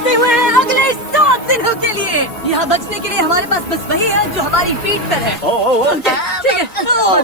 फंसे हुए हैं अगले 7 दिनों के लिए। यहाँ बचने के लिए हमारे पास बस वही है जो हमारी पीठ पर है। ठीक है,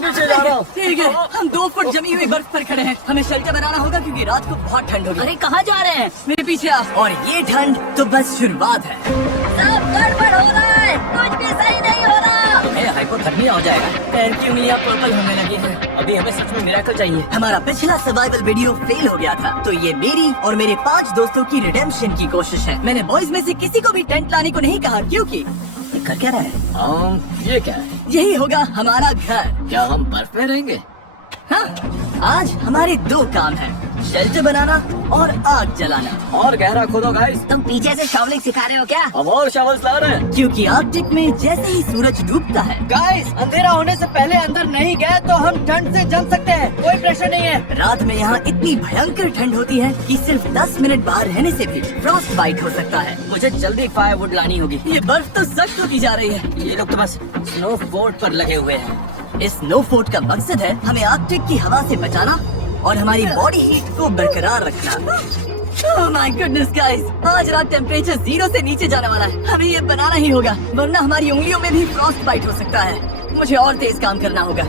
पीछे जा रहा हूँ। ठीक है। हम 2 फुट जमी हुई बर्फ पर खड़े हैं। हमें शेल्टर बनाना होगा क्योंकि रात को बहुत ठंड होगी। अरे कहाँ जा रहे हैं? मेरे पीछे आ। और ये ठंड तो बस शुरुआत है। सब गड़बड़ हो रहा है, कुछ भी सही नहीं हो रहा। तुम्हें हाइपोथर्मिया हो जाएगा। पैर की उंगलियां पर्पल होने लगी हैं। अभी हमें सच में मिरेकल चाहिए। हमारा पिछला सर्वाइवल वीडियो फेल हो गया था, तो ये मेरी और मेरे 5 दोस्तों की रिडेम्पशन की कोशिश है। मैंने बॉयज में से किसी को भी टेंट लाने को नहीं कहा क्योंकि ये कर क्या रहा है? ये क्या है? यही होगा हमारा घर। क्या हम बर्फ में रहेंगे? हाँ, आज हमारे 2 काम हैं, शेल्टर बनाना और आग जलाना। और गहरा खोदो गाइस। तुम पीछे से शॉवलिंग सिखा रहे हो क्या? हम और शवल्स ला रहे हैं। क्योंकि आर्कटिक में जैसे ही सूरज डूबता है, गाइस, अंधेरा होने से पहले अंदर नहीं गए तो हम ठंड से जम सकते हैं। कोई प्रेशर नहीं है। रात में यहाँ इतनी भयंकर ठंड होती है कि सिर्फ 10 मिनट बाहर रहने से भी फ्रॉस्ट बाइट हो सकता है। मुझे जल्दी फायरवुड लानी होगी। ये बर्फ तो सख्त होती जा रही है। ये लोग तो बस स्नो फोर्ट पर लगे हुए हैं। इस स्नो फोर्ट का मकसद है हमें आर्कटिक की हवा से बचाना और हमारी बॉडी हीट को बरकरार रखना। Oh my goodness guys, आज रात टेम्परेचर 0 से नीचे जाने वाला है। हमें ये बनाना ही होगा, वरना हमारी उंगलियों में भी फ्रॉस्ट बाइट हो सकता है। मुझे और तेज काम करना होगा।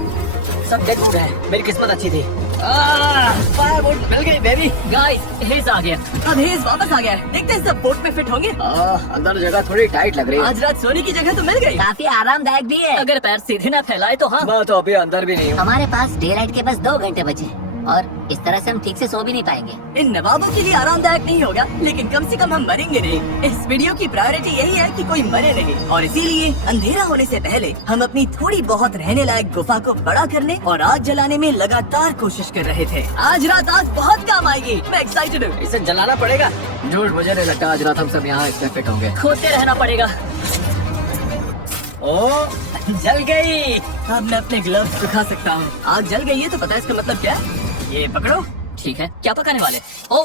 सब डेड हो गए। मेरी किस्मत अच्छी थी। फायरवुड मिल गई बेबी। गाइस, हेज आ गया। अब हेज वापस आ गया है। देखते हैं सब बोट में फिट होंगे। अंदर जगह थोड़ी टाइट लग रही है। आज रात सोने की जगह तो मिल गई। काफी आरामदायक भी है। अगर पैर सीधे ना फैलाए तो हाँ। मैं तो अभी अंदर भी नहीं हूँ। हमारे पास डे लाइट के बस 2 घंटे बचे और इस तरह से हम ठीक से सो भी नहीं पाएंगे। इन नवाबों के लिए आरामदायक नहीं होगा, लेकिन कम से कम हम मरेंगे नहीं। इस वीडियो की प्रायोरिटी यही है कि कोई मरे नहीं, और इसीलिए अंधेरा होने से पहले हम अपनी थोड़ी बहुत रहने लायक गुफा को बड़ा करने और आग जलाने में लगातार कोशिश कर रहे थे। आज रात आग बहुत काम आएगी। मैं एक्साइटेड हूँ। इसे जलाना पड़ेगा। झूठ, मुझे नहीं लगता आज रात हम सब यहाँ इसमें फिट होंगे। खोदते रहना पड़ेगा। ओ, जल गई। अब मैं अपने ग्लव्स सुखा सकता हूँ। आग जल गई है तो पता है इसका मतलब क्या है? ये पकड़ो। ठीक है। क्या पकाने वाले? ओ,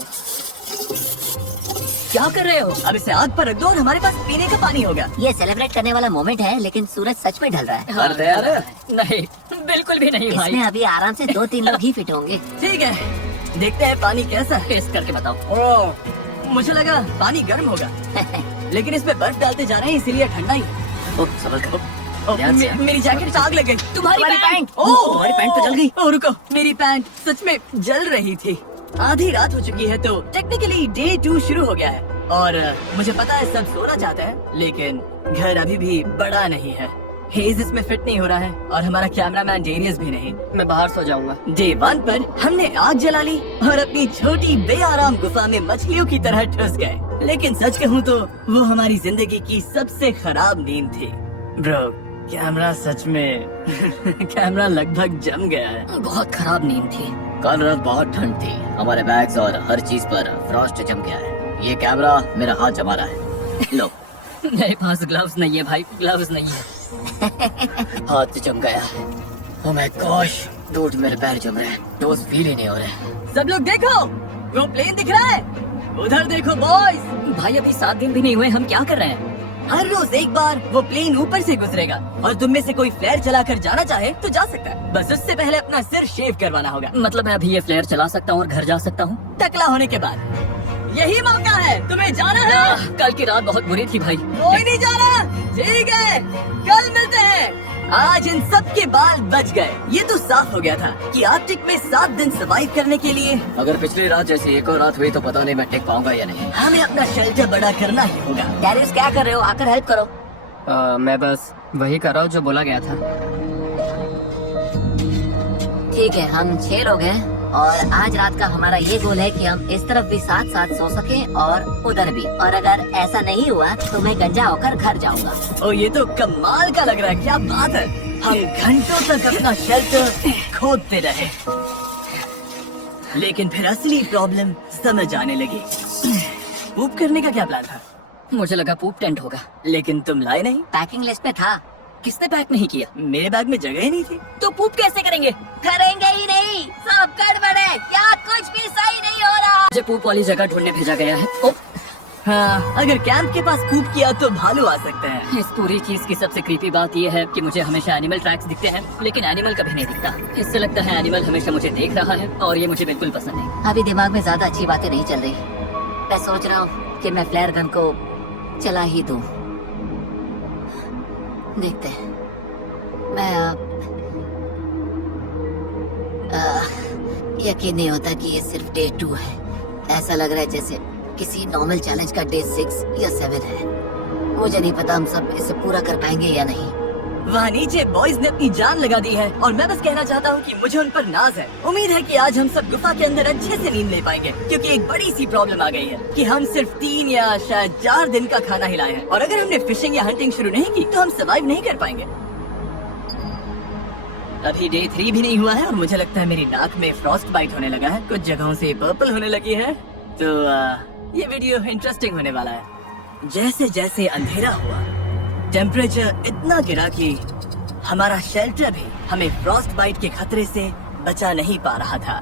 क्या कर रहे हो? अब इसे आग पर रख दो और हमारे पास पीने का पानी होगा। ये सेलिब्रेट करने वाला मोमेंट है, लेकिन सूरज सच में ढल रहा है। हाँ, तैयार है? नहीं, बिल्कुल भी नहीं भाई। इसमें अभी आराम से 2-3 लोग ही फिट होंगे। ठीक है, देखते हैं पानी कैसा है। टेस्ट करके बताओ। ओह, मुझे लगा पानी गर्म होगा, लेकिन इसमें बर्फ डालते जा रहे हैं इसीलिए ठंडा ही है। ओ, संभल कर। मेरी जैकेट से आग लग गई। तुम्हारी पैंट। ओह, तुम्हारी पैंट तो जल गई। ओह रुको, मेरी पैंट सच में जल रही थी। आधी रात हो चुकी है तो टेक्निकली डे 2 शुरू हो गया है और मुझे पता है सब सोना चाहते हैं, लेकिन घर अभी भी बड़ा नहीं है। हेज इसमें फिट नहीं हो रहा है और हमारा कैमरामैन डेरियस भी नहीं। मैं बाहर सो जाऊंगा। डे 1 पर हमने आग जला ली और अपनी छोटी बेआराम गुफा में मछलियों की तरह ठुस गए। लेकिन सच कहूँ तो वो हमारी जिंदगी की सबसे खराब नींद थी। ब्रो, कैमरा सच में कैमरा लगभग जम गया है। बहुत खराब नींद थी। कल रात बहुत ठंड थी। हमारे बैग्स और हर चीज पर फ्रॉस्ट जम गया है। ये कैमरा मेरा हाथ जमा रहा है। लो। मेरे पास ग्लव्स नहीं है भाई, ग्लव्स नहीं है। हाथ जम गया। ओह माय गॉश, डूड, मेरे पैर जम रहे हैं। टोस फील ही नहीं हो रहे। सब लोग देखो, वो प्लेन दिख रहा है। उधर देखो बॉयज। भाई अभी 7 दिन भी नहीं हुए, हम क्या कर रहे हैं? हर रोज एक बार वो प्लेन ऊपर से गुजरेगा और तुम में से कोई फ्लेयर चलाकर जाना चाहे तो जा सकता है। बस उससे पहले अपना सिर शेव करवाना होगा। मतलब मैं अभी ये फ्लेयर चला सकता हूँ और घर जा सकता हूँ? टकला होने के बाद यही मौका है, तुम्हें जाना है। कल की रात बहुत बुरी थी भाई। कोई नहीं जाना। ठीक है, कल मिलते हैं। आज इन सब के बाल बच गए। ये तो साफ हो गया था कि आर्कटिक में 7 दिन सर्वाइव करने के लिए अगर पिछली रात जैसी एक और रात हुई तो पता नहीं मैं टिक पाऊंगा या नहीं। हमें अपना शेल्टर बड़ा करना ही होगा। डैरियस क्या कर रहे हो? आकर हेल्प करो। मैं बस वही कर रहा हूँ जो बोला गया था। ठीक है, हम 6 लोग हैं और आज रात का हमारा ये गोल है कि हम इस तरफ भी साथ साथ सो सकें और उधर भी। और अगर ऐसा नहीं हुआ तो मैं गंजा होकर घर जाऊंगा। ओ, ये तो कमाल का लग रहा है। क्या बात है। हम घंटों तक अपना शेल्टर खोदते रहे, लेकिन फिर असली प्रॉब्लम समझ आने लगी। मूव करने का क्या प्लान था? मुझे लगा पूप टेंट होगा। लेकिन तुम लाए नहीं। पैकिंग लिस्ट में था। किसने पैक नहीं किया? मेरे बैग में जगह ही नहीं थी। तो पूप कैसे करेंगे? करेंगे ही नहीं, सब गड़बड़ है। क्या कुछ भी सही नहीं हो रहा। मुझे पूप वाली जगह ढूंढने भेजा गया है। ओ, हाँ, अगर कैंप के पास कूप किया तो भालू आ सकते हैं। इस पूरी चीज की सबसे क्रीपी बात ये है कि मुझे हमेशा एनिमल ट्रैक्स दिखते हैं, लेकिन एनिमल कभी नहीं दिखता। इससे लगता है एनिमल हमेशा मुझे देख रहा है और ये मुझे बिल्कुल पसंद नहीं। अभी दिमाग में ज्यादा अच्छी बातें नहीं चल रही। मैं सोच रहा हूँ कि मैं फ्लेयर गन को चला ही दूं। देखते हैं। मैं यकीन नहीं होता कि ये सिर्फ डे 2 है। ऐसा लग रहा है जैसे किसी नॉर्मल चैलेंज का डे 6 या 7 है। मुझे नहीं पता हम सब इसे पूरा कर पाएंगे या नहीं। वहाँ नीचे बॉयज ने अपनी जान लगा दी है और मैं बस कहना चाहता हूँ कि मुझे उन पर नाज है। उम्मीद है कि आज हम सब गुफा के अंदर अच्छे से नींद ले पाएंगे, क्योंकि एक बड़ी सी प्रॉब्लम आ गई है कि हम सिर्फ 3 या शायद 4 दिन का खाना ही लाए हैं, और अगर हमने फिशिंग या हंटिंग शुरू नहीं की तो हम सर्वाइव नहीं कर पाएंगे। अभी डे 3 भी नहीं हुआ है और मुझे लगता है मेरी नाक में फ्रॉस्ट बाइट होने लगा है, कुछ जगहों से पर्पल होने लगी है। तो ये वीडियो इंटरेस्टिंग होने वाला है। जैसे जैसे अंधेरा हुआ, टेम्परेचर इतना गिरा कि हमारा शेल्टर भी हमें फ्रॉस्ट बाइट के खतरे से बचा नहीं पा रहा था।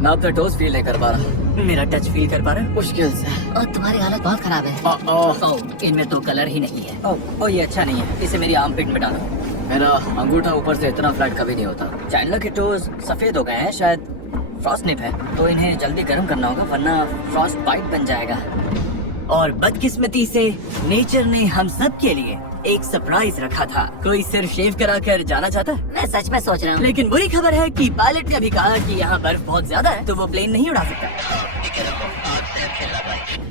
मैं अपना टोस्ट फील नहीं कर पा रहा। मेरा टच फील कर पा रहा है? मुश्किल से। और तुम्हारी हालत बहुत खराब है। इनमें तो कलर ही नहीं है। ओ ये अच्छा नहीं है, इसे मेरी आर्मपिट में डालो। मेरा अंगूठा ऊपर से इतना फ्लैट कभी नहीं होता। चैंडलर के टोज सफेद हो गए हैं, शायद फ्रॉस्ट निप है, तो इन्हें जल्दी गर्म करना होगा वरना फ्रॉस्ट बाइट बन जाएगा। और बदकिस्मती से नेचर ने हम सब के लिए एक सरप्राइज रखा था। कोई सिर शेव करा कर जाना चाहता है? मैं सच में सोच रहा हूँ। लेकिन बुरी खबर है कि पायलट ने अभी कहा कि यहाँ बर्फ बहुत ज्यादा है, तो वो प्लेन नहीं उड़ा सकता।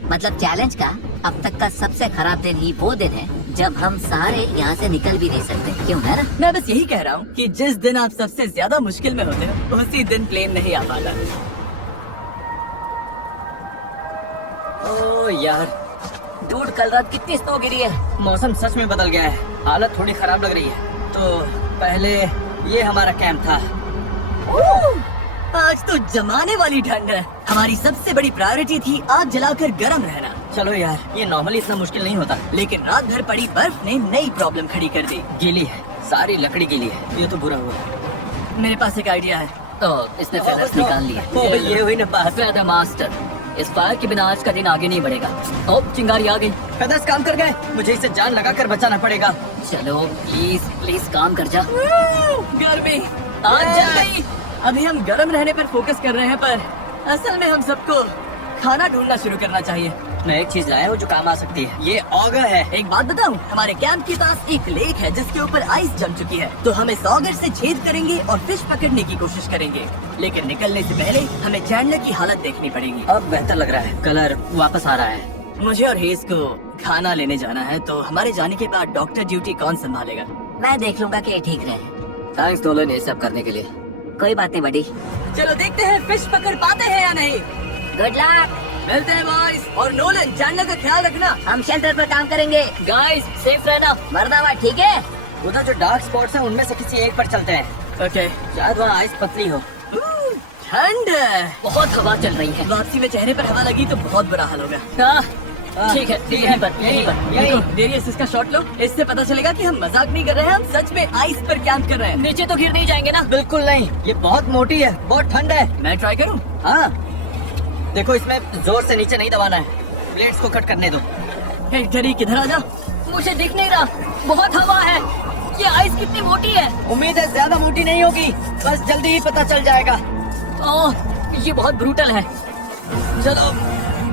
मतलब चैलेंज का अब तक का सबसे खराब दिन ही वो दिन है जब हम सारे यहाँ से निकल भी नहीं सकते, क्यों है ना? मैं बस यही कह रहा हूँ कि जिस दिन आप सबसे ज्यादा मुश्किल में होते हो उसी दिन प्लेन नहीं आ पाता। ओ यार, डूड कल रात कितनी स्नो गिरी है। मौसम सच में बदल गया है, हालत थोड़ी खराब लग रही है। तो पहले ये हमारा कैंप था। आज तो जमाने वाली ठंड है। हमारी सबसे बड़ी प्रायोरिटी थी आग जलाकर गर्म रहना। चलो यार, ये नॉर्मली इतना मुश्किल नहीं होता, लेकिन रात भर पड़ी बर्फ ने नई प्रॉब्लम खड़ी कर दी। गीली है, सारी लकड़ी गीली है। ये तो बुरा हुआ। मेरे पास एक आइडिया है। तो इसने फेदर्स निकाल लिए। ये हुई ना बात। फेदर मास्टर, इस फायर के बिना आज का दिन आगे नहीं बढ़ेगा। ओ चिंगारी आ गई। फेदर्स काम कर गए, मुझे इसे जान लगा कर बचाना पड़ेगा। चलो प्लीज प्लीज काम कर जा। गर्मी आ जाए। अभी हम गर्म रहने पर फोकस कर रहे हैं, पर असल में हम सबको खाना ढूंढना शुरू करना चाहिए। मैं एक चीज लाया हूँ जो काम आ सकती है। ये ऑगर है। एक बात बताऊँ, हमारे कैंप के पास एक लेक है जिसके ऊपर आइस जम चुकी है, तो हम इस ऑगर से छेद करेंगे और फिश पकड़ने की कोशिश करेंगे। लेकिन निकलने से पहले हमें चैंडलर की हालत देखनी पड़ेगी। अब बेहतर लग रहा है, कलर वापस आ रहा है। मुझे और हेज को खाना लेने जाना है, तो हमारे जाने के बाद डॉक्टर ड्यूटी कौन संभालेगा? मैं देख लूंगा कि ये ठीक रहे। थैंक्स नोलन ये सब करने के लिए। कोई बात नहीं बड़ी। चलो देखते हैं फिश पकड़ पाते हैं या नहीं। Good luck. मिलते हैं बॉयज। और नोलन, चैंडलर का ख्याल रखना। हम शेल्टर पर काम करेंगे। गाइस, सेफ रहना। मर्दावा ठीक है। उधर जो डार्क स्पॉट्स हैं उनमें से किसी एक पर चलते हैं। ओके। शायद वहाँ आइस पतली हो। ठंड है, बहुत हवा चल रही है। वापसी में चेहरे पर हवा लगी तो बहुत बुरा हाल होगा। ठीक है, यहीं पर, यहीं पर। देखो, डेरियस इसका शॉट लो। इससे पता चलेगा कि हम मजाक नहीं कर रहे हैं, हम सच में आइस पर कैंप कर रहे हैं। नीचे तो गिर नहीं जाएंगे ना? बिल्कुल नहीं, ये बहुत मोटी है, बहुत ठंड है। मैं ट्राई करूँ? हाँ। देखो, इसमें जोर से नीचे नहीं दबाना है, ब्लेड्स को कट करने दो। हे टेरी, किधर आ जा। मुझे दिख नहीं रहा, बहुत हवा है। ये आइस कितनी मोटी है? उम्मीद है ज्यादा मोटी नहीं होगी, बस जल्दी ही पता चल जाएगा। ओह, ये बहुत ब्रूटल है। चलो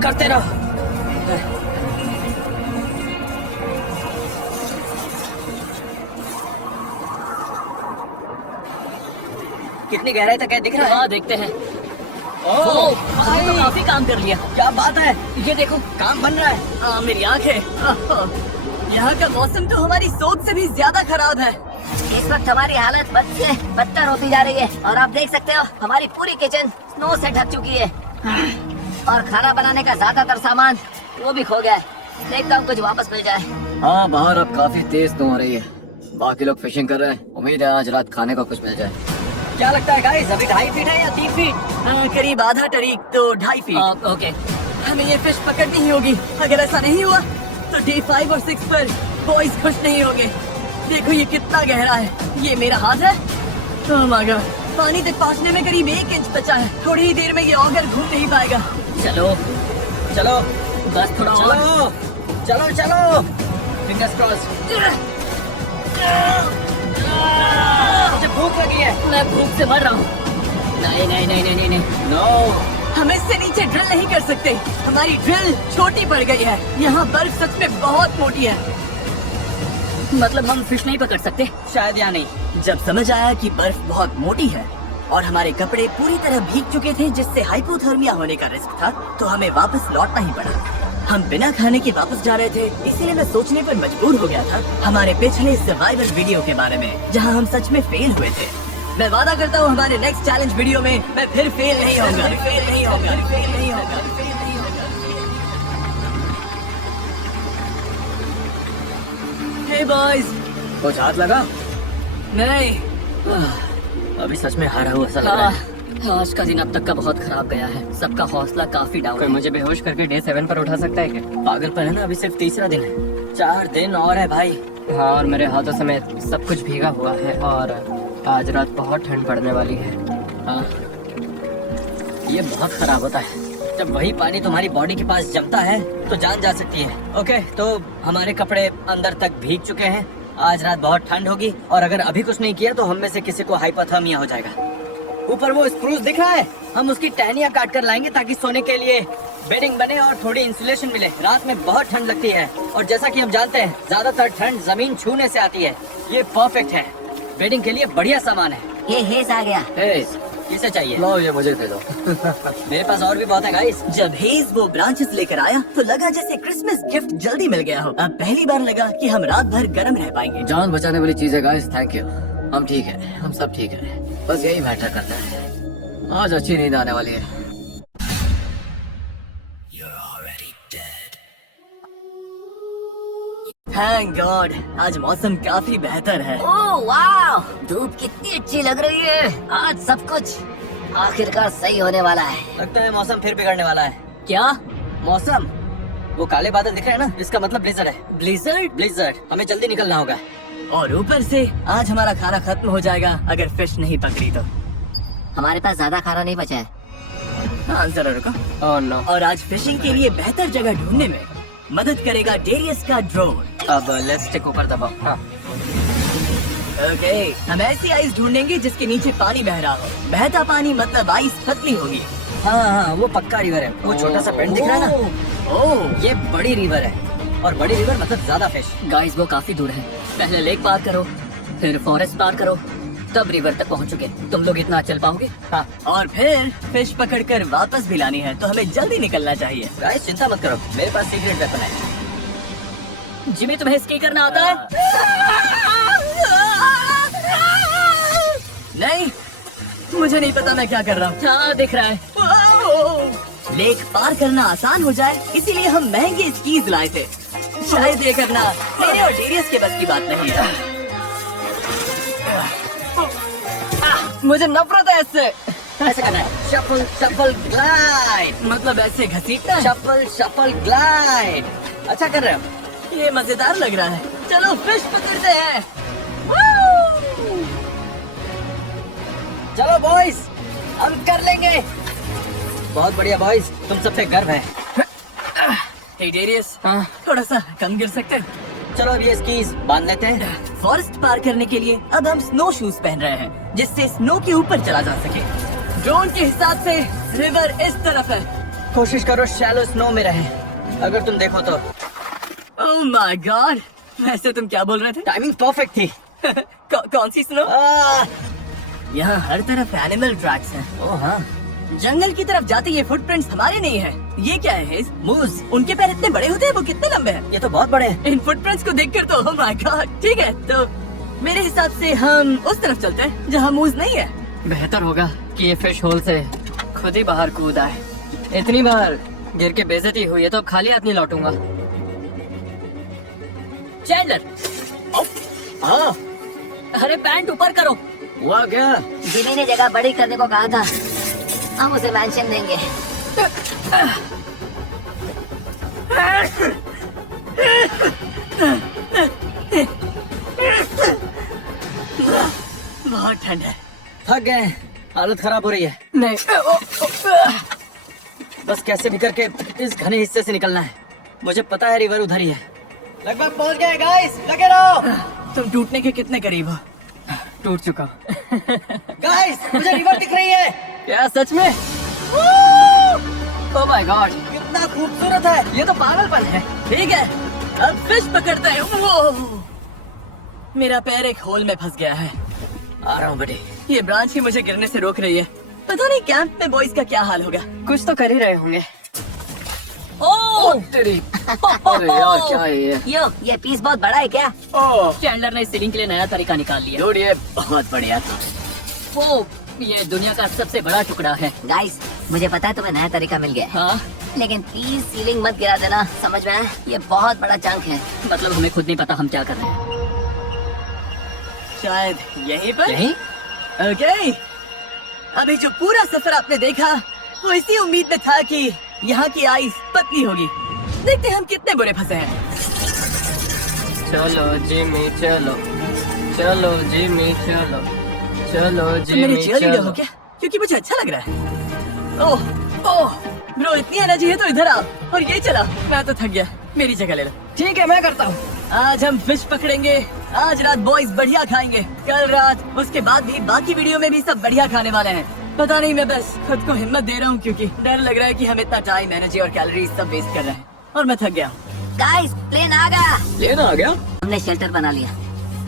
करते रहो। कितनी गहराई तक है दिख रहा है? हाँ, देखते हैं। ओह, भाई तो काफी काम कर लिया। क्या बात है, ये देखो, काम बन रहा है। मेरी आंखें। यहाँ का मौसम तो हमारी सोच से भी ज्यादा खराब है। इस वक्त हमारी हालत बद से बदतर होती जा रही है, और आप देख सकते हो हमारी पूरी किचन स्नो से ढक चुकी है, और खाना बनाने का ज्यादातर सामान वो भी खो गया है। देखता हूँ कुछ वापस मिल जाए। हाँ, बाहर अब काफी तेज स्नो हो रही है। बाकी लोग फिशिंग कर रहे हैं। उम्मीद है आज रात खाने को कुछ मिल जाए। क्या लगता है गाइस, अभी 2.5 फीट है या 3 फीट? करीब आधा टरीक, तो 2.5 फीट। ओके, हमें ये फिश पकड़नी ही होगी। अगर ऐसा नहीं हुआ तो डे 5 और 6 पर बॉयज खुश नहीं होंगे। देखो ये कितना गहरा है, ये मेरा हाथ है। ओह माय गॉड, पानी तक पहुंचने में करीब 1 इंच बचा है। थोड़ी ही देर में ये ऑगर घूम नहीं पाएगा। चलो चलो बस थोड़ा और। चलो चलो चलो, फिंगर्स क्रॉस। मुझे भूख लगी है। मैं भूख से मर रहा हूँ। नहीं नहीं नहीं नहीं नहीं नहीं। नो, हम इससे नीचे ड्रिल नहीं कर सकते। हमारी ड्रिल छोटी पड़ गई है। यहाँ बर्फ सच में बहुत मोटी है। मतलब हम फिश नहीं पकड़ सकते? शायद या नहीं। जब समझ आया कि बर्फ बहुत मोटी है और हमारे कपड़े पूरी तरह भीग चुके थे, जिससे हाइपोथर्मिया होने का रिस्क था, तो हमें वापस लौटना ही पड़ा। हम बिना खाने के वापस जा रहे थे, इसीलिए मैं सोचने पर मजबूर हो गया था हमारे पिछले सर्वाइवल वीडियो के बारे में, जहां हम सच में फेल हुए थे। मैं वादा करता हूँ हमारे नेक्स्ट चैलेंज वीडियो में मैं फिर फेल नहीं होगा। फेल नहीं होगा। फेल नहीं होगा। फेल नहीं होगा। हे बॉयज, कुछ हाथ लगा? नहीं। अभी सच में हारा हुआ सा लग रहा है। आज का दिन अब तक का बहुत खराब गया है। सबका हौसला काफी डाउन कोई है। मुझे बेहोश करके डे 7 पर उठा सकता है क्या? पागलपन है ना, अभी सिर्फ तीसरा दिन है। 4 दिन और है भाई। हाँ, और मेरे हाथों समेत सब कुछ भीगा हुआ है और आज रात बहुत ठंड पड़ने वाली है। हाँ, ये बहुत खराब होता है। जब वही पानी तुम्हारी बॉडी के पास जमता है तो जान जा सकती है। ओके, तो हमारे कपड़े अंदर तक भीग चुके हैं। आज रात बहुत ठंड होगी और अगर अभी कुछ नहीं किया तो हम में से किसी को हाइपोथर्मिया हो जाएगा। ऊपर वो स्प्रूस दिख रहा है, हम उसकी टहनियाँ काट कर लाएंगे ताकि सोने के लिए बेडिंग बने और थोड़ी इंसुलेशन मिले। रात में बहुत ठंड लगती है और जैसा कि हम जानते हैं ज्यादातर ठंड जमीन छूने से आती है। ये परफेक्ट है, बेडिंग के लिए बढ़िया सामान है। ये हेज आ गया। हेज, किसे चाहिए? लो, ये मुझे दे दो। मेरे पास और भी बहुत है गाइस। जब हेज वो ब्रांचेस लेकर आया तो लगा जैसे क्रिसमस गिफ्ट जल्दी मिल गया हो। अब पहली बार लगा कि हम रात भर गर्म रह पाएंगे। जान बचाने वाली चीज है गाइस, थैंक यू। हम ठीक है, हम सब ठीक है, बस यही मैटर करता है। आज अच्छी नींद आने वाली है। थैंक गॉड, आज मौसम काफी बेहतर है। ओह वाह, धूप कितनी अच्छी लग रही है। आज सब कुछ आखिरकार सही होने वाला है। लगता है मौसम फिर बिगड़ने वाला है। क्या? मौसम, वो काले बादल दिख रहे हैं ना, इसका मतलब ब्लिज़र्ड है। ब्लिजर्ड? ब्लिज़र्ड, हमें जल्दी निकलना होगा। और ऊपर से आज हमारा खाना खत्म हो जाएगा अगर फिश नहीं पकड़ी तो। हमारे पास ज्यादा खाना नहीं बचा है। हाँ, जरा रुको। Oh no. और आज फिशिंग के लिए बेहतर जगह ढूंढने में मदद करेगा डेरियस का ड्रोन। अब लेट्स स्टिक ऊपर दबाओ। हाँ, ओके, हम ऐसी आइस ढूंढेंगे जिसके नीचे पानी बह रहा हो। बहता पानी मतलब आइस पतली होगी। हाँ हाँ, वो पक्का रिवर है। वो छोटा सा पेड़ दिख रहा है ना, ओह, ये बड़ी रिवर है। और बड़ी रिवर मतलब ज्यादा फिश। गाइस, वो काफी दूर है। पहले लेक पार करो, फिर फॉरेस्ट पार करो, तब रिवर तक पहुंचोगे। तुम लोग इतना चल पाओगे? हाँ और फिर फिश पकड़कर वापस भी लानी है, तो हमें जल्दी निकलना चाहिए। गाइस, चिंता मत करो, मेरे पास सीक्रेट वेपन है। जिमी, तुम्हें स्की करना आता है? नहीं, मुझे नहीं पता मैं क्या कर रहा हूँ। हाँ, दिख रहा है। लेक पार करना आसान हो जाए इसीलिए हम महंगे स्कीज लाए थे। शायद ये करना मेरे और डेरियस के बस की बात नहीं है। मुझे नफरत है इससे। ऐसे करना है, शफल शफल ग्लाइड। मतलब ऐसे घसीटना है। Shuffle shuffle glide. अच्छा कर रहे हो। ये मजेदार लग रहा है। चलो फिश पकड़ते हैं। चलो बॉयज, हम कर लेंगे। बहुत बढ़िया बॉयज, तुम सब पे गर्व है। हे डेरियस, हाँ। थोड़ा सा कम गिर सकते हो? चलो अब ये स्कीज बांध लेते हैं। फॉरेस्ट पार करने के लिए अब हम स्नो शूज पहन रहे हैं, जिससे स्नो के ऊपर चला जा सके। ड्रोन के हिसाब से रिवर इस तरफ है। कोशिश करो शैलो स्नो में रहे। अगर तुम देखो तो। ओह माय गॉड, वैसे तुम क्या बोल रहे थे? टाइमिंग परफेक्ट थी। कौन सी स्नो? आह, यहाँ हर तरफ एनिमल ट्रैक्स हैं। ओ हाँ, जंगल की तरफ जाते ये फुटप्रिंट्स हमारे नहीं है। ये क्या है हेज? मूज। उनके पैर इतने बड़े होते हैं, वो कितने लंबे हैं? ये तो बहुत बड़े हैं। इन फुटप्रिंट्स को देखकर तो ओह माय गॉड। ठीक है, तो मेरे हिसाब से हम उस तरफ चलते हैं जहाँ मूज नहीं है। बेहतर होगा कि ये फिश होल से खुद ही बाहर कूद आए। इतनी बार गिर के बेइज्जती हुई है तो अब खाली हाथ नहीं लौटूंगा। चैंडलर, हाँ, अरे पैंट ऊपर करो। हुआ क्या? जिमी ने जगह बड़ी करने को कहा था, हम उसे मेंशन देंगे। बहुत ठंड है। थक गए, हालत खराब हो रही है। नहीं, बस कैसे भी करके इस घने हिस्से से निकलना है। मुझे पता है रिवर उधर ही है। लगभग पहुंच गए गाइस, लगे रहो। तुम टूटने के कितने करीब हो? टूट चुका। गाइस, मुझे रिवर दिख रही है। क्या सच में? ओह माय गॉड, कितना खूबसूरत है। ये तो पागलपन है। ठीक है, अब फिश पकड़ते हैं। वो मेरा पैर एक होल में फंस गया है। आ रहा हूँ बेटे। ये ब्रांच ही मुझे गिरने से रोक रही है। पता नहीं कैंप में बॉयज का क्या हाल होगा। कुछ तो कर ही रहे होंगे। ओह तेरी, अरे यार क्या है ये? यो, ये पीस बहुत बड़ा है क्या? ओह, चैंडलर ने सीलिंग के लिए नया तरीका निकाल लिया। डूड ये बहुत बढ़िया था। वो ये दुनिया का सबसे बड़ा टुकड़ा है। गाइस, मुझे पता है तुम्हें नया तरीका मिल गया है, हाँ, लेकिन प्लीज सीलिंग मत गिरा देना, समझ में आया? ये बहुत बड़ा चंक है। मतलब हमें खुद नहीं पता हम क्या कर रहे हैं। शायद यहीं पर। यहीं? ओके, अभी जो पूरा सफर आपने देखा वो इसी उम्मीद में था कि यहाँ की आइस पतली होगी। देखते हैं हम कितने बुरे फंसे हैं। चलो जिमी चलो, चलो जिमी चलो, चलो तुम मेरे जिमी cheerleader हो चलो। क्या? क्योंकि मुझे अच्छा लग रहा है। ओह ओह ब्रो, इतनी एनर्जी है तो इधर आओ और ये चला। मैं तो थक गया, मेरी जगह ले लो। ठीक है, मैं करता हूँ। आज हम फिश पकड़ेंगे। आज रात बॉयज बढ़िया खाएंगे। कल रात, उसके बाद भी बाकी वीडियो में भी सब बढ़िया खाने वाले हैं। पता नहीं, मैं बस खुद को हिम्मत दे रहा हूँ क्योंकि डर लग रहा है कि हम इतना टाइम, एनर्जी और कैलोरीज सब वेस्ट कर रहे हैं और मैं थक गया हूँ। गाइस, प्लेन आ गया। लेना आ गया। हमने शेल्टर बना लिया।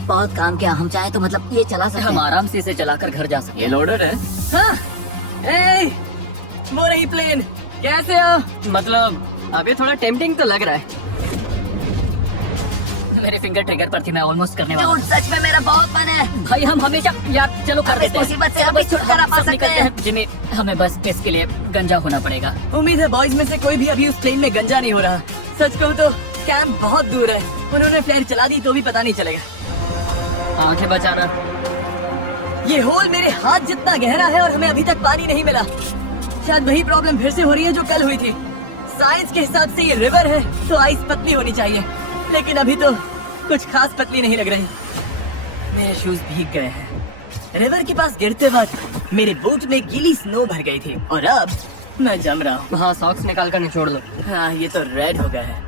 बहुत काम किया। हम चाहे तो मतलब ये चला सकते हम हैं। आराम से इसे चलाकर घर जा सकते ये लोडेड है। हाँ, ए, वो रही प्लेन। कैसे हो? हैं। मतलब अभी थोड़ा टेम्पटिंग तो लग रहा है। मेरे फिंगर ट्रिगर पर थी, मैं ऑलमोस्ट करने वाला Dude, सच में मेरा बहुत मन है। हूँ। भाई हम हमेशा यार चलो कर अब इस देते हैं। मुसीबत से हम भी छुटकारा पा सब सकते निकलते हैं। जिमी, हमें बस इसके लिए गंजा होना पड़ेगा। उम्मीद है बॉयज में से कोई भी अभी उस प्लेन में गंजा नहीं हो रहा। सच कहूँ तो कैंप बहुत दूर है। उन्होंने फ्लेयर चला दी तो भी पता नहीं चलेगा। आंखें बचाना। ये होल मेरे हाथ जितना गहरा है और हमें अभी तक पानी नहीं मिला। शायद वही प्रॉब्लम फिर से हो रही है जो कल हुई थी। साइंस के हिसाब से ये रिवर है तो आइस पतली होनी चाहिए, लेकिन अभी तो कुछ खास पतली नहीं लग रही। मेरे शूज भीग गए हैं। रिवर के पास गिरते वक्त मेरे बूट में गीली स्नो भर गई थी और अब मैं जम रहा हूँ। हाँ, सॉक्स निकाल कर निचोड़ लो। हाँ, ये तो रेड हो गया है।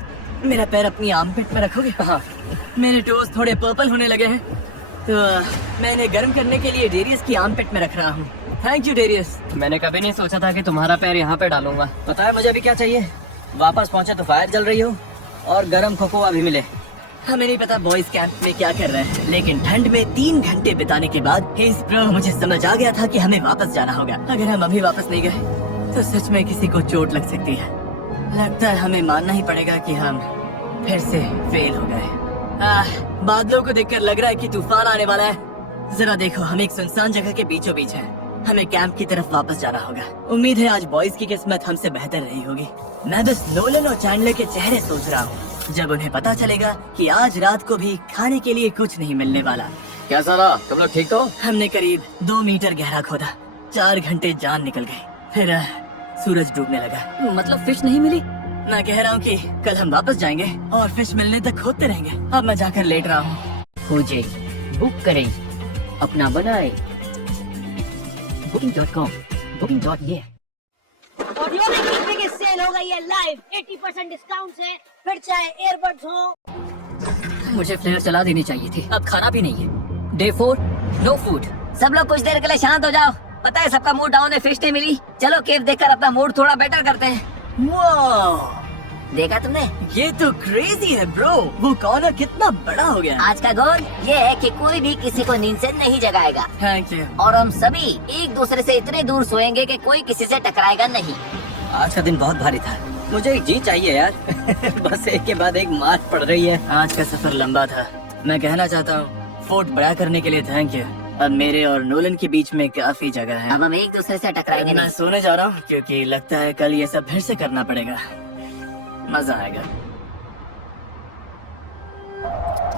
मेरा पैर अपनी आर्मपिट में रखोगे? हाँ, मेरे टोज थोड़े पर्पल होने लगे हैं तो मैं इन्हें गर्म करने के लिए डेरियस की आर्मपिट में रख रहा हूँ। Thank you Darius. मैंने कभी नहीं सोचा था कि तुम्हारा पैर यहाँ पे डालूंगा। पता है मुझे अभी क्या चाहिए? वापस पहुंचे तो फायर जल रही हो और गरम कोकोआ भी मिले। हमें नहीं पता बॉयज कैंप में क्या कर रहे हैं, लेकिन ठंड में 3 घंटे बिताने के बाद हे ब्रो, मुझे समझ आ गया था कि हमें वापस जाना होगा। अगर हम अभी वापस नहीं गए तो सच में किसी को चोट लग सकती है। लगता है हमें मानना ही पड़ेगा कि हम फिर से फेल हो गए। बादलों को देखकर लग रहा है कि तूफान आने वाला है। जरा देखो, हम एक सुनसान जगह के बीचों बीच हैं। हमें कैंप की तरफ वापस जाना होगा। उम्मीद है आज बॉयज की किस्मत हमसे बेहतर रही होगी। मैं बस नोलन और चैंडलर के चेहरे सोच रहा हूँ जब उन्हें पता चलेगा कि आज रात को भी खाने के लिए कुछ नहीं मिलने वाला। क्या सारा, तुम लोग ठीक तो? हमने करीब 2 मीटर गहरा खोदा। 4 घंटे जान निकल गए। फिर सूरज डूबने लगा। मतलब फिश नहीं मिली? मैं कह रहा हूँ कि कल हम वापस जाएंगे और फिश मिलने तक खोदते रहेंगे। अब मैं जाकर लेट रहा हूँ। खोजे, बुक करें, अपना बनाए। booking.com, booking.yeah। ऑडियो में कितने की सेल हो गई है लाइव 80% डिस्काउंट से, फिर चाहे एयरबड्स हो। मुझे फ्लेयर चला देनी चाहिए थी। अब खाना भी नहीं है। Day 4, no food। सब लोग कुछ देर के लिए शांत हो जाओ। पता है सबका मूड डाउन है, फिश नहीं मिली। चलो केव देखकर अपना मूड थोड़ा बेटर करते हैं। वाह, देखा तुमने? ये तो क्रेजी है ब्रो। वो कॉर्नर कितना बड़ा हो गया। आज का गोल ये है कि कोई भी किसी को नींद से नहीं जगाएगा थैंक यू। और हम सभी एक दूसरे से इतने दूर सोएंगे कि कोई किसी से टकराएगा नहीं। आज का दिन बहुत भारी था। मुझे एक जी चाहिए यार। बस एक के बाद एक मार पड़ रही है। आज का सफर लंबा था। मैं कहना चाहता हूँ फोर्ट बड़ा करने के लिए थैंक यू। अब मेरे और नोलन के बीच में काफी जगह है। अब हम एक दूसरे से टकराएंगे मैं नहीं। सोने जा रहा हूँ क्योंकि लगता है कल ये सब फिर से करना पड़ेगा। मजा आएगा।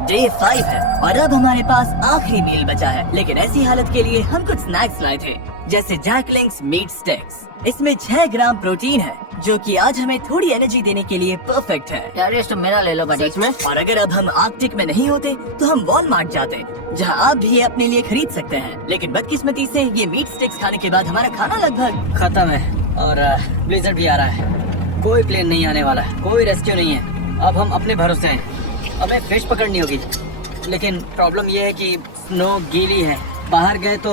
Day 5 है और अब हमारे पास आखिरी मील बचा है, लेकिन ऐसी हालत के लिए हम कुछ स्नैक्स लाए थे जैसे जैकलिंग्स मीट स्टिक्स। इसमें 6 ग्राम प्रोटीन है जो कि आज हमें थोड़ी एनर्जी देने के लिए परफेक्ट है। यार तुम मेरा ले लो बड़ी। सच में? और अगर अब हम आर्कटिक में नहीं होते तो हम वॉलमार्ट जाते, जहाँ आप भी ये अपने लिए खरीद सकते हैं। लेकिन बदकिस्मती से ये मीट स्टिक्स खाने के बाद हमारा खाना लगभग खत्म है और ब्लिजर्ड भी आ रहा है। कोई प्लेन नहीं आने वाला है, कोई रेस्क्यू नहीं है। अब हम अपने भरोसे हैं। हमें फिश पकड़नी होगी, लेकिन प्रॉब्लम ये है कि स्नो गीली है। बाहर गए तो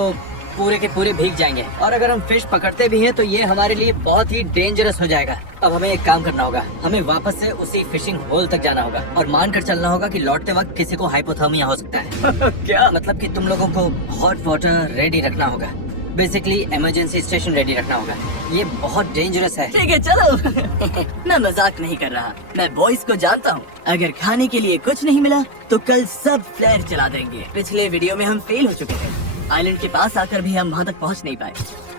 पूरे के पूरे भीग जाएंगे। और अगर हम फिश पकड़ते भी हैं तो ये हमारे लिए बहुत ही डेंजरस हो जाएगा। अब हमें एक काम करना होगा, हमें वापस से उसी फिशिंग होल तक जाना होगा और मान कर चलना होगा कि लौटते वक्त किसी को हाइपोथर्मिया हो सकता है। क्या मतलब कि तुम लोगों को हॉट वाटर रेडी रखना होगा, बेसिकली इमरजेंसी स्टेशन रेडी रखना होगा। ये बहुत डेंजरस है। ठीक है चलो। मैं मजाक नहीं कर रहा, मैं बॉयज को जानता हूँ। अगर खाने के लिए कुछ नहीं मिला तो कल सब फ्लेयर चला देंगे। पिछले वीडियो में हम फेल हो चुके थे, आइलैंड के पास आकर भी हम वहाँ तक पहुँच नहीं पाए।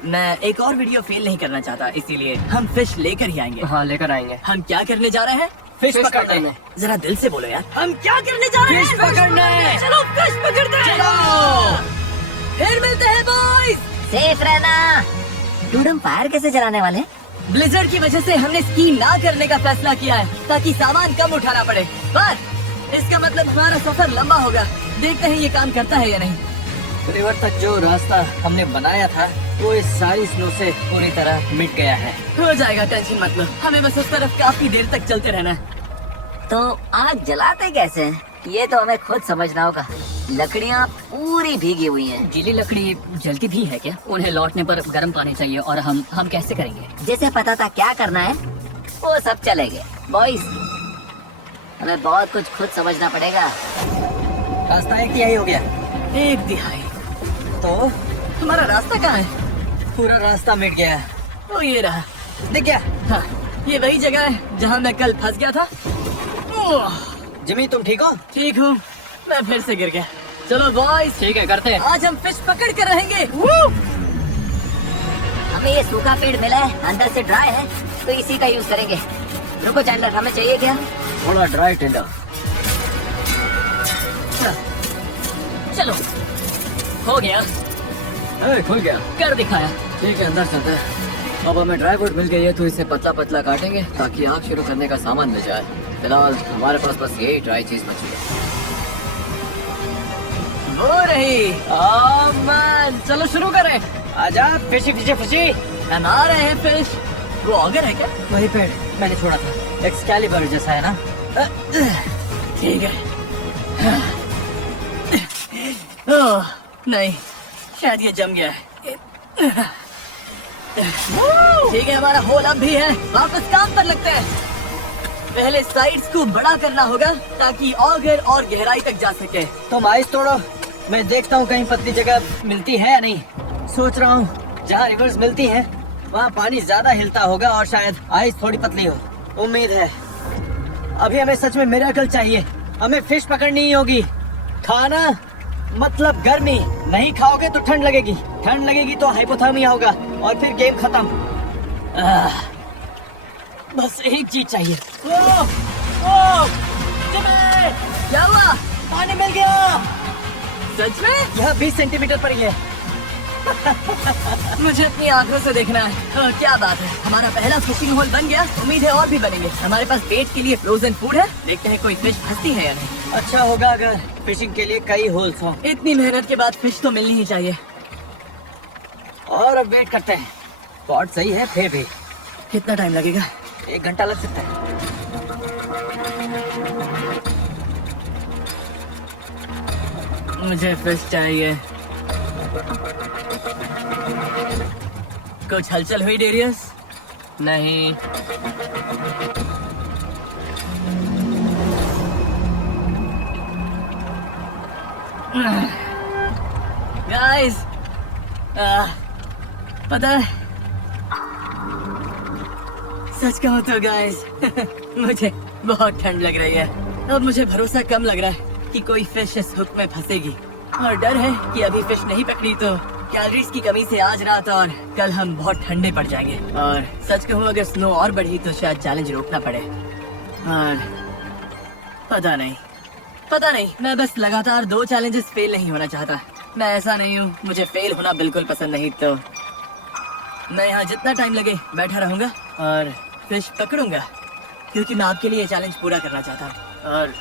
मैं एक और वीडियो फेल नहीं करना चाहता, इसीलिए हम फिश लेकर ही आएंगे। हाँ लेकर आएंगे। हम क्या करने जा रहे हैं? फिश फिश पकड़ने। पकड़ने। जरा दिल से बोलो यार, हम क्या करने जा रहे हैं? फिश पकड़ने। चलो फिश पकड़ते हैं। फिर मिलते हैं बॉयज। सेफ रहना। डूड, हम फायर कैसे चलाने वाले? ब्लिजर्ड की वजह से हमने स्की ना करने का फैसला किया है ताकि सामान कम उठाना पड़े। पर इसका मतलब हमारा सफर लंबा होगा। देखते हैं ये काम करता है या नहीं। रिवर तक जो रास्ता हमने बनाया था वो इस सारी स्नो से पूरी तरह मिट गया है। हो जाएगा, टेंशन मत लो। हमें बस उस तरफ काफी देर तक चलते रहना है। तो आग जलाते कैसे हैं? ये तो हमें खुद समझना होगा। लकड़ियाँ पूरी भीगी हुई हैं। गीली लकड़ी जलती भी है क्या? उन्हें लौटने पर गर्म पानी चाहिए और हम कैसे करेंगे? जैसे पता था क्या करना है वो सब चलेंगे। बॉयज, हमें बहुत कुछ खुद समझना पड़ेगा। रास्ता एक तिहाई हो गया। एक तिहाई? तो हमारा रास्ता कहाँ है? पूरा रास्ता मिट गया। ओ ये रहा। दिख गया? हाँ, ये वही जगह है जहाँ मैं कल फंस गया था। ओह, जिमी तुम ठीक हो? ठीक हूँ, मैं फिर से गिर गया। चलो बॉयज, ठीक है, करते हैं। आज हम फिश पकड़ कर रहेंगे। हमें ये सूखा पेड़ मिला है, अंदर से ड्राई है, तो इसी का यूज करेंगे। रुको चैंडलर, हमें चाहिए क्या? थोड़ा ड्राई टिंडर। चलो, हो गया, खुल गया। कर दिखाया। ठीक है, अंदर चलते हैं। अब हमें ड्राई वुड मिल गई है तो इसे पतला पतला काटेंगे ताकि आग शुरू करने का सामान मिल जाए। फिलहाल हमारे पास बस यही ड्राई चीज बची है। वो रही। मैन, चलो शुरू करें। आजा फिशी फिशी फिशी। हम आ रहे हैं फिश। वो ऑगर है क्या? वही पेड़ मैंने छोड़ा था, एक्सकैलिबर जैसा है ना? ठीक है। ओह नहीं, शायद ये जम गया है। ठीक है, हमारा होल अब भी है। वापस काम पर लगते हैं। पहले साइड्स को बड़ा करना होगा ताकि ऑगर और गहराई तक जा सके। तुम आइस तोड़ो, मैं देखता हूँ कहीं पतली जगह मिलती है या नहीं। सोच रहा हूँ जहाँ रिवर्स मिलती हैं वहाँ पानी ज्यादा हिलता होगा और शायद आइस थोड़ी पतली हो। उम्मीद है। अभी हमें सच में मिरेकल चाहिए। हमें फिश पकड़नी ही होगी। खाना मतलब गर्मी। नहीं खाओगे तो ठंड लगेगी, ठंड लगेगी तो हाइपोथर्मिया होगा और फिर गेम खत्म। बस एक चीज चाहिए। क्या हुआ? पानी मिल गया। सच में? यह 20 सेंटीमीटर पर ही है। मुझे अपनी आंखों से देखना है। क्या बात है, हमारा पहला फिशिंग होल बन गया। उम्मीद है और भी बनेंगे। हमारे पास पेट के लिए फ्रोजन फूड है। देखते हैं कोई फिश फंसती है या नहीं। अच्छा होगा अगर फिशिंग के लिए कई होल्स हों। इतनी मेहनत के बाद फिश तो मिलनी ही चाहिए। और अब वेट करते हैं। स्पॉट सही है फिर भी। कितना टाइम लगेगा? 1 घंटा लग सकता है। मुझे फिश चाहिए। कुछ हलचल हुई डेरियस? नहीं। गाइस, पता है, सच कहूँ तो गाइस मुझे बहुत ठंड लग रही है। अब मुझे भरोसा कम लग रहा है कि कोई फिश इस हुक में फंसेगी और डर है कि अभी फिश नहीं पकड़ी तो कैलोरीज की कमी से आज रात और कल हम बहुत ठंडे पड़ जाएंगे। और सच कहूँ अगर स्नो और बढ़ी तो शायद चैलेंज रोकना पड़े। और पता नहीं, मैं बस लगातार 2 चैलेंजेस फेल नहीं होना चाहता। मैं ऐसा नहीं हूँ, मुझे फेल होना बिल्कुल पसंद नहीं। तो मैं यहाँ जितना टाइम लगे बैठा रहूंगा और फिश पकड़ूंगा क्योंकि मैं आपके लिए ये चैलेंज पूरा करना चाहता हूँ। और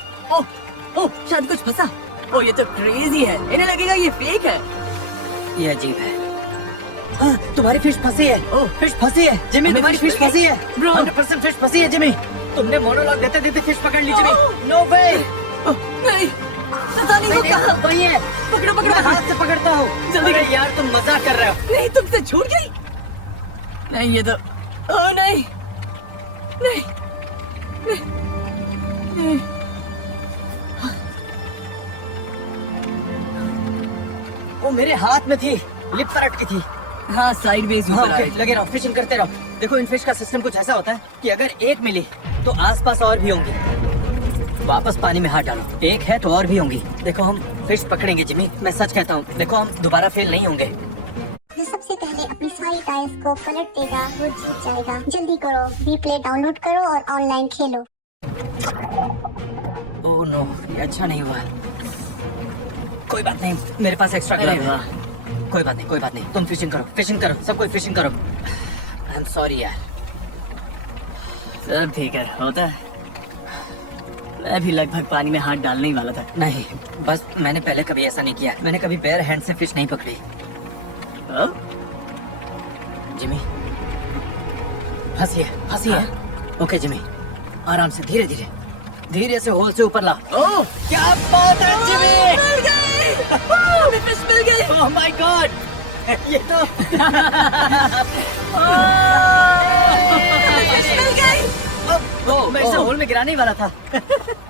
ओह शायद कुछ फंसा। ओह ये तो क्रेजी है, इन्हें लगेगा ये फेक है। ये अजीब है। तुम्हारी फिश फंसी है। ओह फिश फंसी है जिमी, हमें तुम्हारी फिश फिश मिल फंसी गई? है। Bro। 100% फिश फंसी है जिमी। तुमने मोनोलॉग देते देते फिश पकड़ ली जिमी। नो वे। ओह नहीं, पता नहीं वो कहाँ। वही है, पकड़ो पकड़ो। मैं हाथ से पकड़ता हूँ। जल्दी अरे करो। यार तुम मजाक कर रहे हो। नहीं, तुमसे छूट गई। नहीं, ये तो, ओह नहीं नहीं नहीं। वो मेरे हाथ में थी, लिप पर अटकी थी। हाँ, साइडवेज हाँ, ऊपर आ ओके, गई। लगे रहो, फिशिंग करते रहो। देखो इन फिश का सिस्टम कुछ ऐसा होता है कि अगर एक मिली तो आसपास और भी होंगी। वापस पानी में हाथ डालो, एक है तो और भी होंगी। देखो हम फिश पकड़ेंगे जिमी, मैं सच कहता हूँ। देखो हम दोबारा फेल नहीं होंगे। जो सबसे पहले अपनी सारी टाइल्स को पलट देगा वो जीत जाएगा। जल्दी करो, बी प्ले डाउनलोड करो और ऑनलाइन खेलो। ओह नो, ये अच्छा नहीं हुआ। कोई बात नहीं, मेरे पास एक्स्ट्रा अरे ग्लव है। वाह। कोई बात नहीं, कोई बात नहीं। तुम फिशिंग करो, सब कोई फिशिंग करो। आई एम सॉरी यार। सब ठीक है, होता है। मैं भी लगभग पानी में हाथ डालने ही वाला था। नहीं, बस मैंने पहले कभी ऐसा नहीं किया। मैंने कभी बेयर हैंड से फिश नहीं पकड़ी। हाँ? जिमी, फंसी है। ओके जिमी, आराम से, धीरे धीरे, धीरे से होल से ऊपर ला। ओह, क्या बात है जिमी! मिल गई! हमें फिश मिल गई! ओह माय गॉड, ये तो हमें फिश मिल गई! मैं इसे होल में गिराने ही वाला था।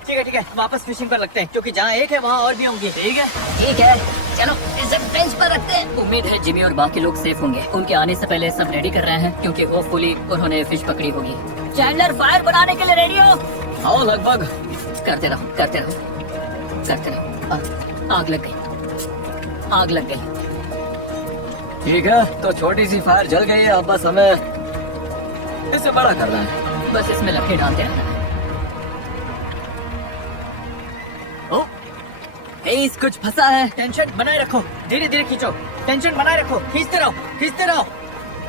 ठीक है, वापस फिशिंग पर लगते हैं, क्योंकि जहाँ एक है वहाँ और भी होंगी। ठीक है। ठीक है, चलो इसे बेंच पर रखते हैं। उम्मीद है जिमी और बाकी लोग सेफ होंगे। उनके आने से पहले सब रेडी कर रहे हैं, क्योंकि होपफुली उन्होंने फिश पकड़ी होगी। चैंडलर फायर बनाने के लिए रेडी हो? हाँ लगभग। करते रहो। आग लग गई। ठीक है, तो छोटी सी फायर जल गई है, अब बस हमें इसे बड़ा करना है। बस इसमें लकड़ी डालते रहना है। ओह, हेस, कुछ फंसा है। टेंशन बनाए रखो, धीरे धीरे खींचो, टेंशन बनाए रखो, खींचते रहो।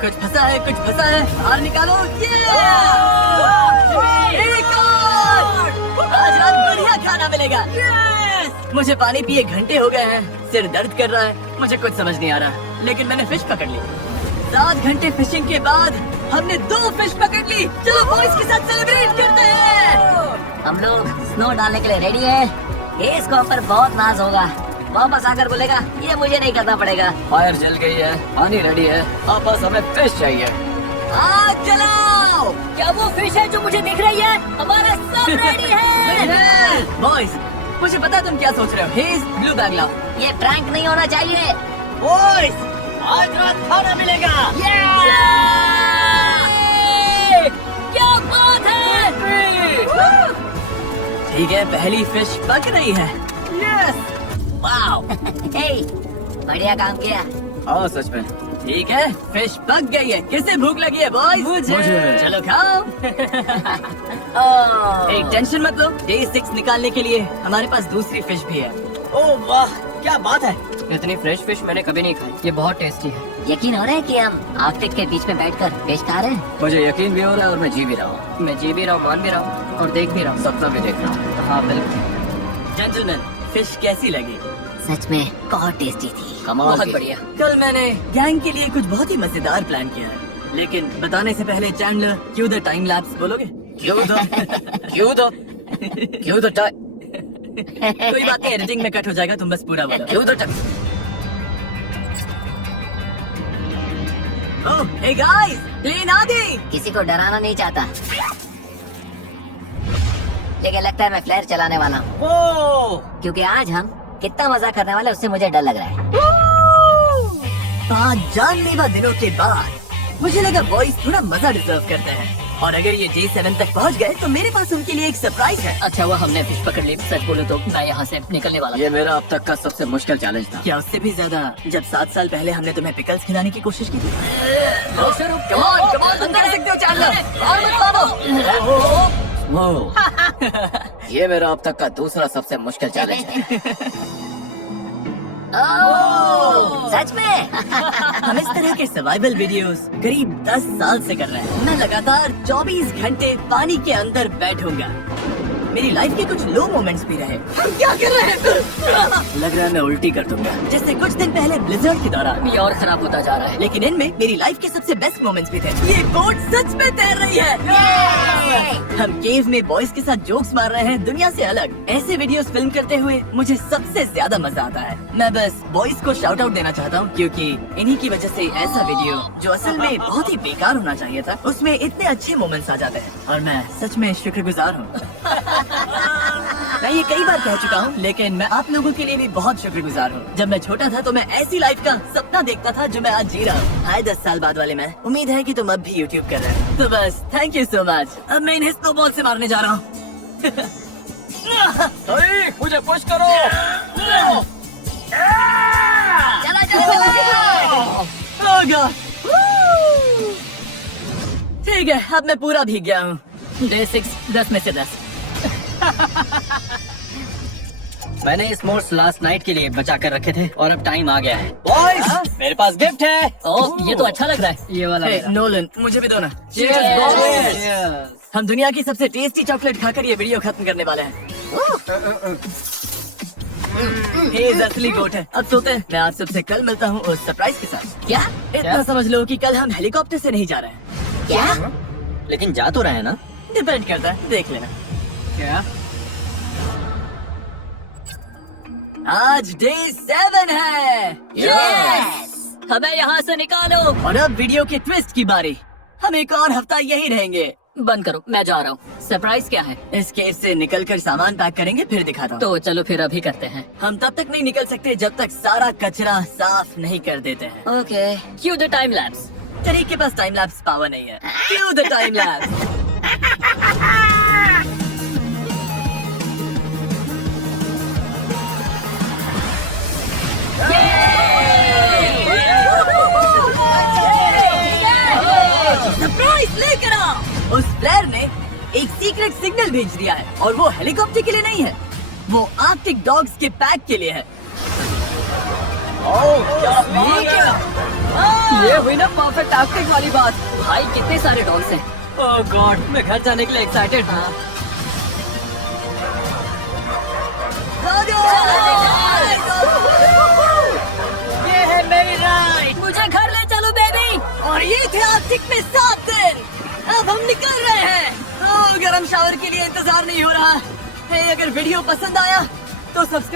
कुछ फंसा है, बाहर निकालो। एक और! आज रात बढ़िया खाना मिलेगा। मुझे पानी पिए घंटे हो गए हैं, सिर दर्द कर रहा है, मुझे कुछ समझ नहीं आ रहा, लेकिन मैंने फिश पकड़ ली। 7 घंटे फिशिंग के बाद हमने 2 फिश पकड़ ली। चलो बॉयज के साथ सेलिब्रेट करते हैं। हम लोग स्नो डालने के लिए रेडी है। ये इसको ऊपर बहुत नाज होगा, वापस आकर बोलेगा ये मुझे नहीं करना पड़ेगा। फायर जल गई है, पानी रेडी है, अब बस हमें फिश चाहिए। आग जलाओ। क्या वो फिश है जो मुझे दिख रही है? हमारा सब रेडी है। बॉयज, मुझे पता तुम क्या सोच रहे हो। हेस, ब्लू बैग लाओ। ये प्रैंक नहीं होना चाहिए। बॉयज, आज रात खाना मिलेगा। क्या बात है! ठीक है, पहली फिश पक रही है। वाओ! हे, बढ़िया काम किया। हाँ सच में। ठीक है, फिश पक गई है। किसे भूख लगी है बॉयज? मुझे। चलो खाओ। ओह, एक टेंशन मत लो, डे 6 निकालने के लिए हमारे पास दूसरी फिश भी है। ओह वाह, क्या बात है। इतनी फ्रेश फिश मैंने कभी नहीं खाई। ये बहुत टेस्टी है। यकीन हो रहा है कि हम आर्कटिक के बीच में बैठकर फिश खा रहे हैं? मुझे यकीन भी हो रहा है और मैं जी भी रहा हूँ, मैं जी भी रहा हूँ, मान भी रहा हूँ और देख भी रहा हूँ। सपना भी देख रहा हूँ। हाँ बिल्कुल। जेंटलमैन, फिश कैसी लगी? सच में बहुत टेस्टी थी। कमाल बहुत की। बढ़िया। कल मैंने गैंग के लिए कुछ बहुत ही मजेदार प्लान किया है, लेकिन बताने से पहले चैंडलर, क्यों द टाइम लैप्स बोलोगे? क्यों द कोई बात नहीं, एडिटिंग में कट हो जाएगा, तुम बस पूरा बोलो। ओह, हे गाइस, प्लेन आ गई। किसी को डराना नहीं चाहता, लेकिन लगता है मैं फ्लेयर चलाने वाला हूँ, ओह, क्योंकि आज हम कितना मजा करने वाले उससे मुझे डर लग रहा है। 5 जानलेवा दिनों के बाद मुझे लगा बॉयज थोड़ा मजा डिजर्व करते हैं, और अगर ये डे 7 तक पहुंच गए तो मेरे पास उनके लिए एक सरप्राइज है। अच्छा हुआ हमने फिश पकड़ ली। सच बोलो तो मैं यहाँ से निकलने वाला ये मेरा अब तक का सबसे मुश्किल चैलेंज था। क्या उससे भी ज्यादा जब 7 साल पहले हमने तुम्हें पिकल्स खिलाने की कोशिश की थी? तुम कर सकते हो चैंडलर, और मत मारो। वो ये मेरा अब तक का दूसरा सबसे मुश्किल चैलेंज है। ओह, सच में? हम इस तरह के सर्वाइवल वीडियोस करीब 10 साल से कर रहे हैं। मैं लगातार 24 घंटे पानी के अंदर बैठूंगा। मेरी लाइफ के कुछ लो मोमेंट्स भी रहे। हम क्या कर रहे हैं? लग रहा है मैं उल्टी कर दूंगा। जैसे कुछ दिन पहले ब्लिजर्ड के दौरान। ये और खराब होता जा रहा है। लेकिन इनमें मेरी लाइफ के सबसे बेस्ट मोमेंट्स भी थे। ये बोट सच में तैर रही है। हम केव में बॉयज के साथ जोक्स मार रहे हैं दुनिया से अलग। ऐसे वीडियोस फिल्म करते हुए मुझे सबसे ज्यादा मजा आता है। मैं बस बॉयज को शाउट आउट देना चाहता हूँ, क्योंकि इन्हीं की वजह से ऐसा वीडियो जो असल में बहुत ही बेकार होना चाहिए था, उसमें इतने अच्छे मोमेंट्स आ जाते हैं और मैं सच में शुक्रगुजार हूँ। मैं ये कई बार कह चुका हूँ, लेकिन मैं आप लोगों के लिए भी बहुत शुक्रगुजार हूँ। जब मैं छोटा था तो मैं ऐसी लाइफ का सपना देखता था जो मैं आज जी रहा हूँ। हाय 10 साल बाद वाले मैं। उम्मीद है कि तुम अब भी यूट्यूब कर रहे हो। तो बस थैंक यू सो मच। अब मैं इन्हें स्नोबॉल से मारने जा रहा हूँ। मुझे पुश करो। चला चला। Oh God! ठीक है, अब मैं पूरा भीग गया हूँ। डे 6 10 में से 10। मैंने इस मोर्स लास्ट नाइट के लिए बचा कर रखे थे और अब टाइम आ गया है। बॉयज, मेरे पास गिफ्ट है। ओह ये तो अच्छा लग रहा है। ये वाला Hey, मेरा। नोलन, मुझे भी दो ना। Cheers. हम दुनिया की सबसे टेस्टी चॉकलेट खाकर ये वीडियो खत्म करने वाले हैं। हेज असली गोट है। अब सोते हैं। मैं आप सबसे कल मिलता हूँ उस सरप्राइज के साथ। क्या? इतना समझ लो कि कल हम हेलीकॉप्टर से नहीं जा रहे हैं। क्या? लेकिन जा तो रहे हैं ना? डिपेंड करता है, देख लेना। क्या? आज डे 7 है। Yes! हमें यहाँ से निकालो। और अब वीडियो के ट्विस्ट की बारी। हम एक और हफ्ता यही रहेंगे। बंद करो, मैं जा रहा हूँ। सरप्राइज क्या है? इस केव से निकलकर सामान पैक करेंगे, फिर दिखाता हूँ। तो चलो फिर अभी करते हैं। हम तब तक नहीं निकल सकते जब तक सारा कचरा साफ नहीं कर देते हैं। Okay. Q the time lapse. तरीके के पास टाइम लैप्स पावर नहीं है। क्यों द टाइम लैप्स? सरप्राइज लेकर आओ। उस फ्लेयर ने एक सीक्रेट सिग्नल भेज दिया है और वो हेलीकॉप्टर के लिए नहीं है, वो आर्कटिक डॉग्स के पैक के लिए है। ये हुई ना परफेक्ट आर्कटिक वाली बात। भाई कितने सारे डॉग्स हैं। ओह गॉड, मैं घर जाने के लिए एक्साइटेड हूँ। ये है मेरी राइड। मुझे घर ले चलो बेबी। और ये थे आर्कटिक में 7 दिन। अब हम निकल रहे हैं। गरम शावर के लिए इंतजार नहीं हो रहा। अगर वीडियो पसंद आया तो सब्सक्राइब